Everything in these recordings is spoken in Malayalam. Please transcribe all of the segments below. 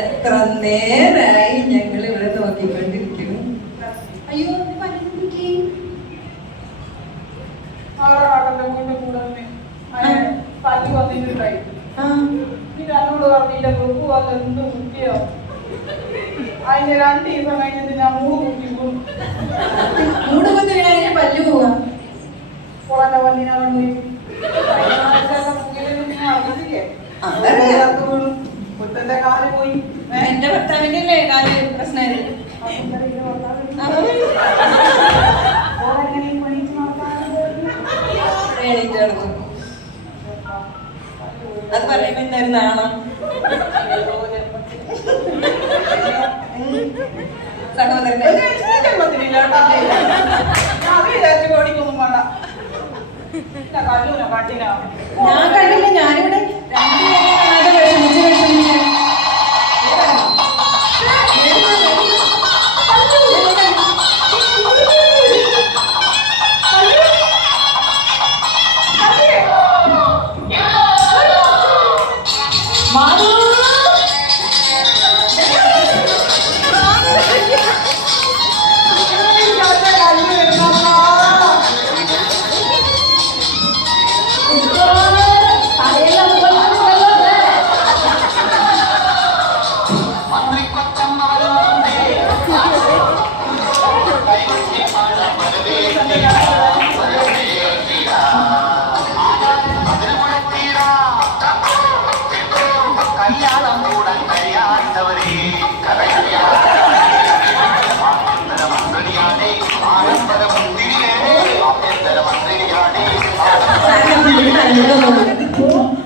എത്ര നേരായി ഞങ്ങൾ ഇവിടെ നോക്കിക്കൊണ്ടിരിക്കുന്നു. അയ്യോ പല്ലി വന്നിട്ടുണ്ടായി എന്നോട് പറഞ്ഞില്ല ഗ്രൂപ്പ് വന്ന് എന്ത് കുട്ടിയോ അതിന് 2 ദിവസം കഴിഞ്ഞിട്ട് ഞാൻ 3 കുട്ടി പല്ലു പോവാ പുറത്തെ പല്ലിനെ കൊണ്ടുപോയി മുത്തന്റെ കാല് പോയി. എന്റെ ഭർത്താവിന്റെ അല്ലേ കാല് പ്രശ്നമായിരുന്നു. അത് പറയുമ്പോ എന്തായിരുന്നു ആണോ സഹോദരന്റെ ജന്മത്തിനില്ല വിചാരിച്ചു ഓടിക്കൊന്നും വേണ്ട. കല്ലൂന കണ്ടില്ല, ഞാൻ കണ്ടില്ല. ഞാനിവിടെ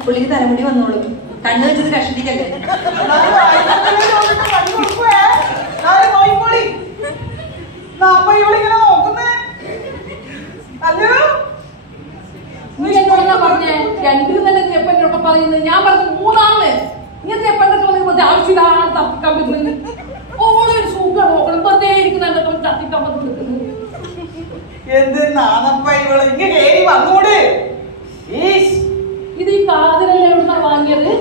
പുള്ളിക്ക് തലമുടി വന്നോളൂ. കണ്ണു വെച്ചത് കഷ്ടിക്കല്ലേ. പറഞ്ഞേ 2 തന്നെ എപ്പനൊക്കെ പറയുന്നത്. ഞാൻ പറഞ്ഞു 3 ഇങ്ങനത്തെ എപ്പനൊക്കെ ആവശ്യമില്ലാതെ തപ്പിക്കാൻ പറ്റുന്നത്. ഓളൊരു സുഖം നോക്കണം. വെറുതെ ഇരിക്കുന്ന തപ്പിക്കാൻ പറ്റുന്നത്. എന്തെന്നാണപ്പ ഇവള് ഇങ്ങനെ വന്നൂടെ? ഇത് ഈ കാതിലെല്ലാം എവിടുന്നാ വാങ്ങിയത്?